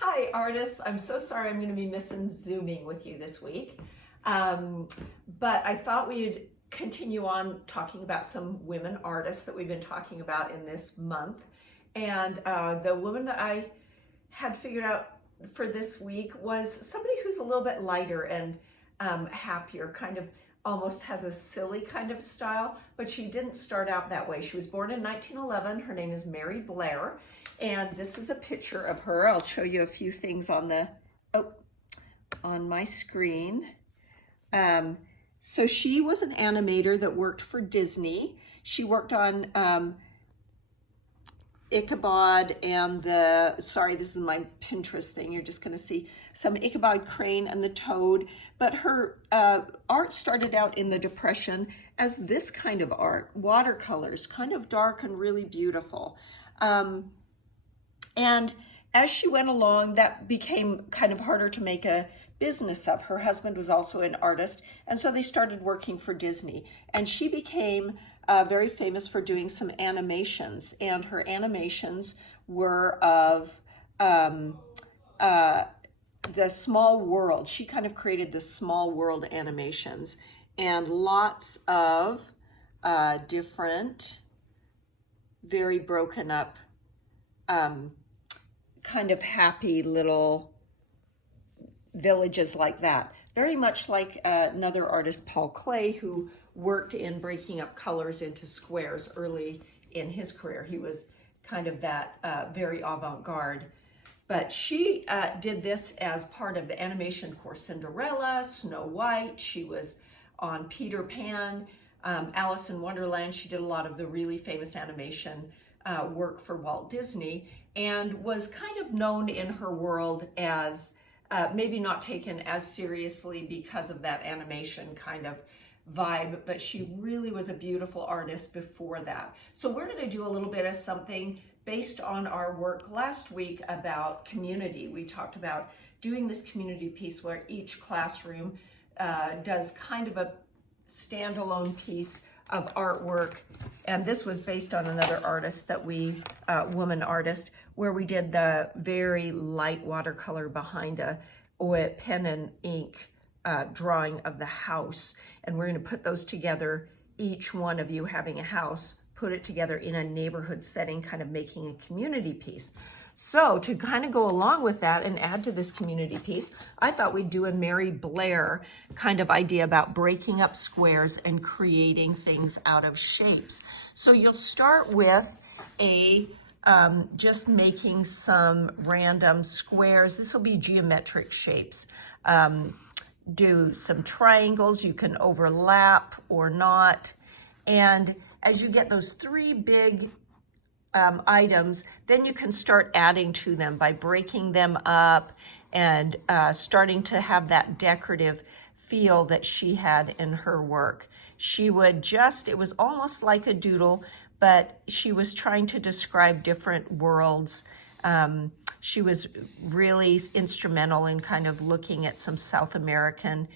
Hi, artists. I'm so sorry I'm going to be missing Zooming with you this week. But I thought we'd continue on talking about some women artists that we've been talking about in this month. And the woman that I had figured out for this week was somebody who's a little bit lighter and happier, kind of almost has a silly kind of style, but she didn't start out that way. She was born in 1911. Her name is Mary Blair, and this is a picture of her. I'll show you a few things on my screen. So she was an animator that worked for Disney. She worked on Ichabod and this is my Pinterest thing. You're just going to see some Ichabod Crane and the Toad. But her art started out in the Depression as this kind of art, watercolors, kind of dark and really beautiful. And as she went along, that became kind of harder to make a business of. Her husband was also an artist, and so they started working for Disney. And she became very famous for doing some animations, and her animations were of the Small World. She kind of created the Small World animations, and lots of different, very broken up, kind of happy little villages like that. Very much like another artist, Paul Klee, who worked in breaking up colors into squares early in his career. He was kind of that very avant-garde. But she did this as part of the animation for Cinderella, Snow White. She was on Peter Pan, Alice in Wonderland. She did a lot of the really famous animation work for Walt Disney, and was kind of known in her world as maybe not taken as seriously because of that animation kind of vibe, but she really was a beautiful artist before that. So we're going to do a little bit of something based on our work last week about community. We talked about doing this community piece where each classroom does kind of a standalone piece of artwork, and this was based on another artist that woman artist, where we did the very light watercolor behind a pen and ink drawing of the house. And we're going to put those together, each one of you having a house, put it together in a neighborhood setting, kind of making a community piece. So to kind of go along with that and add to this community piece, I thought we'd do a Mary Blair kind of idea about breaking up squares and creating things out of shapes. So you'll start with just making some random squares. This will be geometric shapes. Do some triangles. You can overlap or not. And as you get those three big items, then you can start adding to them by breaking them up and starting to have that decorative feel that she had in her work. She would it was almost like a doodle, but she was trying to describe different worlds. She was really instrumental in kind of looking at some South American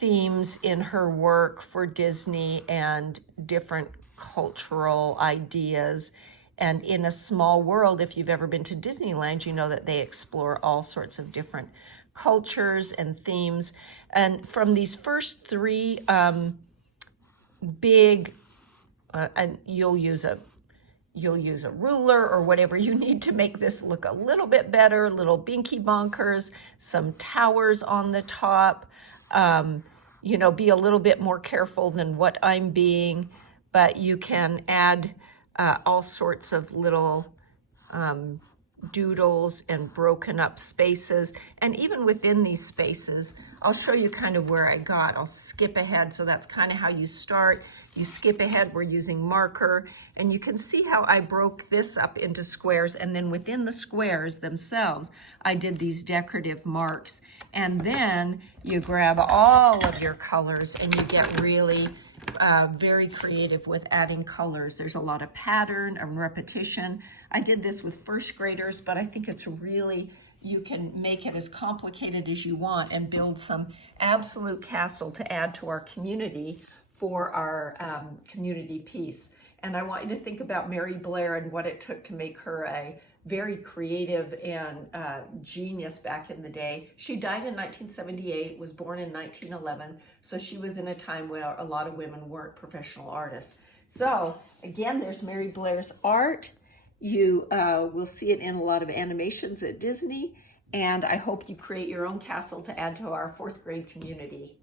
themes in her work for Disney and different cultural ideas. And in A Small World, if you've ever been to Disneyland, you know that they explore all sorts of different cultures and themes. And from these first three big, and you'll use a ruler or whatever you need to make this look a little bit better, little binky bonkers, some towers on the top. Be a little bit more careful than what I'm being, but you can add all sorts of little doodles and broken up spaces. And even within these spaces, I'll show you kind of where I got. I'll skip ahead. So that's kind of how you start. You skip ahead, we're using marker, and you can see how I broke this up into squares, and then within the squares themselves, I did these decorative marks. And then you grab all of your colors and you get really very creative with adding colors. There's a lot of pattern and repetition. I did this with first graders, but I think it's really, you can make it as complicated as you want and build some absolute castle to add to our community for our community piece. And I want you to think about Mary Blair and what it took to make her a very creative and genius back in the day. She died in 1978, was born in 1911, so she was in a time where a lot of women weren't professional artists. So again, there's Mary Blair's art. You will see it in a lot of animations at Disney, and I hope you create your own castle to add to our 4th grade community.